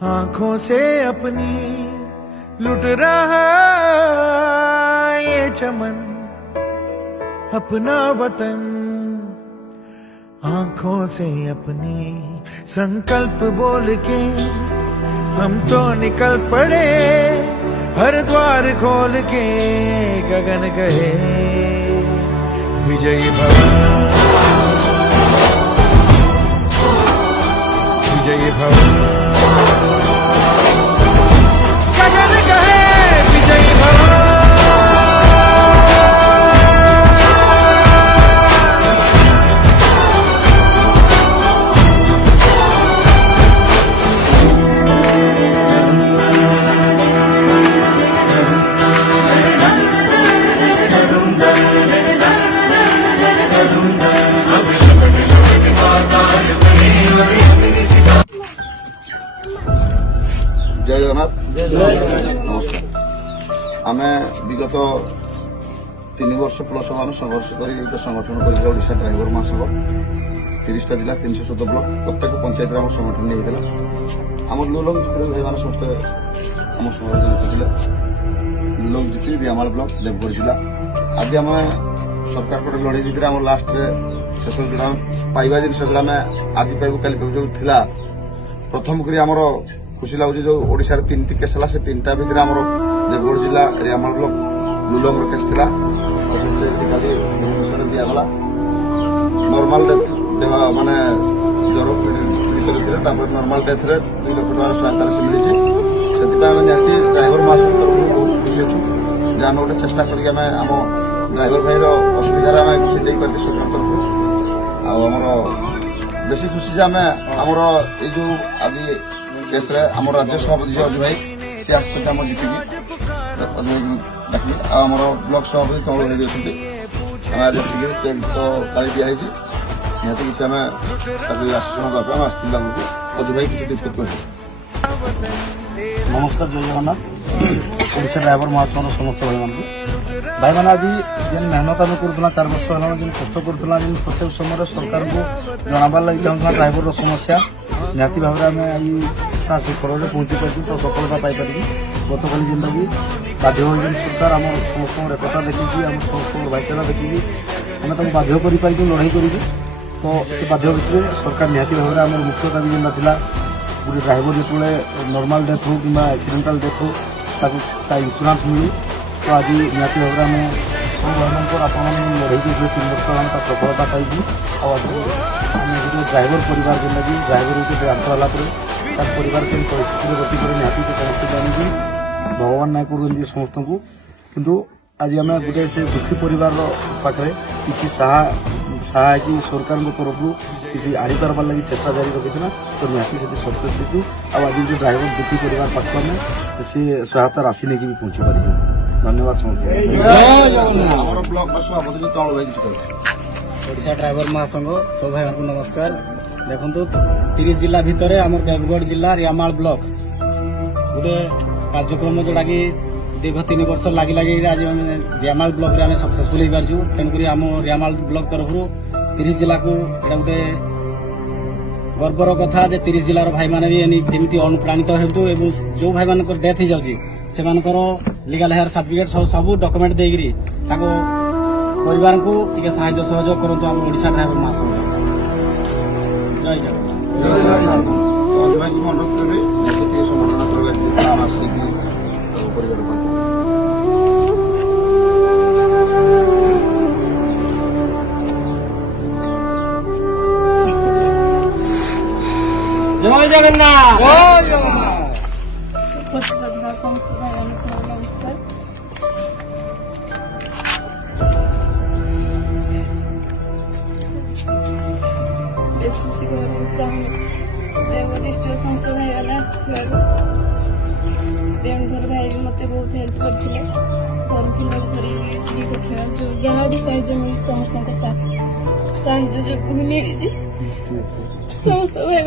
आंखों से अपनी लुट रहा ये चमन अपना वतन। आंखों से अपनी संकल्प बोल के हम तो निकल पड़े, हर द्वार खोल के गगन गए विजयी भव, विजयी भव, गगन गए विजयी भव। जय जगन्नाथ। नमस्कार। आम विगत 3 वर्ष प्लस मान संघर्ष कर संगठन कर ओडिशा ड्राइवर महासंघ 30टा जिला 314 ब्लॉक प्रत्येक पंचायत आम संगठन नहीं होता। आम लुलंग भाई मैंने समस्त आम संगठन लुलंग जिति रियामाल ब्लॉक देवगढ़ जिला। आज आम सरकार पर लड़ाई भितर आम लास्ट शेष दिन पाइबा जिन आज पाइबू कल जो थिला प्रथम करी आमर खुशी लगुच जो ओडिशा 3टी केस है से 3टा भितर आम देवगढ़ जिला रियामाल ब्लॉक लुलंग केस थिला भुवनेश्वर दिगला नॉर्मल डेथ देवा माने ज्वर पीड़ित नॉर्मल डेथ 2 लाख टकर सहायता राशि मिली से ड्राइवर महासंघ तरफ बहुत खुशी अच्छु जहाँ गोटे चेष्टा करके आम ड्राइवर भाई असुविधा किसी सरकार तरफ आमर बेसी खुशी जे आमर जो आज केस आम राज्य सभापति अजय भाई सी आम जीतिकी डाक आम ब्लॉक सभापति तौल भाई अच्छा आज चेक तो काली दिखाई निहत किसी आम आश्वासन देवाई आसला अजय भाई किसी डिस्कस कर। नमस्कार। जय जगन्नाथ। ओडिशा ड्राइवर महासंघ समस्त भाई मान भाई मैंने आज जेन मेहनत आम करूँ 4 वर्ष है जेन कष्ट करूँ जेन प्रत्येक समय सरकार को जनाबार लगी चाहूँ ड्राइवर समस्या निहती भाव में फल पहुंची पार्टी तो सफलता पाइपर गतकाली जेनटा कि बाध्य जेन सरकार आम समस्त एकता देखिए आम समस्त भाईचारा देखिए आम तक बाध्य कर लड़ाई करी तो से बाध्य भितर सरकार निहती भाव में आम मुख्य दाबी जेनटा था गोटे ड्राइवर जो नॉर्मल डेथ हो कि एक्सीडेंटाल डेथ हो इंश्योरेंस मिले तो आज निहती भाव में आम सब भाई आप लड़ाई के 3 वर्ष आम सफलता पाई आज ड्राइवर परिवार जेनटा कि ड्राइवर को देहांत होला परिवार के परिस्थिति गति कर निहती समस्त जानी भगवान नाय कर समस्त को किंतु आज आम गोटे से दुखी परिवार पाखे किसी सहायक सरकार तरफ किसी आड़ी पार्बार लगी चेष्टा जारी रखी तो निहती से सक्सेस थी आज जो ड्राइवर दुखी परिवार पाख में सी सहायता राशि नहीं भी पहुंची पार। धन्यवाद समस्त। ओडिशा ड्राइवर महासंघ सब भाई को नमस्कार। देखो 30 जिला भितर आम देवगढ़ जिला रियामाल ब्लॉक गोटे कार्यक्रम जोटा कि दीर्घ 3 वर्ष लगी लगे आज रियामाल ब्लॉक रे सक्सेसफुल हो पार्छु। तेणुक आम रियामाल ब्लॉक तरफ 30 जिला को गोटे गर्वर कथा 30 जिलार भाई मैंने भी एमती अनुप्राणित हेतु जो भाई मान डेथ हो जाऊँगी से लीगल हेयर सर्टिफिकेट सब डॉक्यूमेंट देकरी परिवार को साहाय्य सहयोग करूँ आम ओडिशा ड्राइवर महासंघ। जय जगन्नाथ। जय जगन्नाथ। समस्त भाई नमस्कार। देवघर भाई मत बहुत हेल्प करते फर्म फिलअप कर जहाँ भी साहय मिली समस्त साहय मिली समस्त भाई।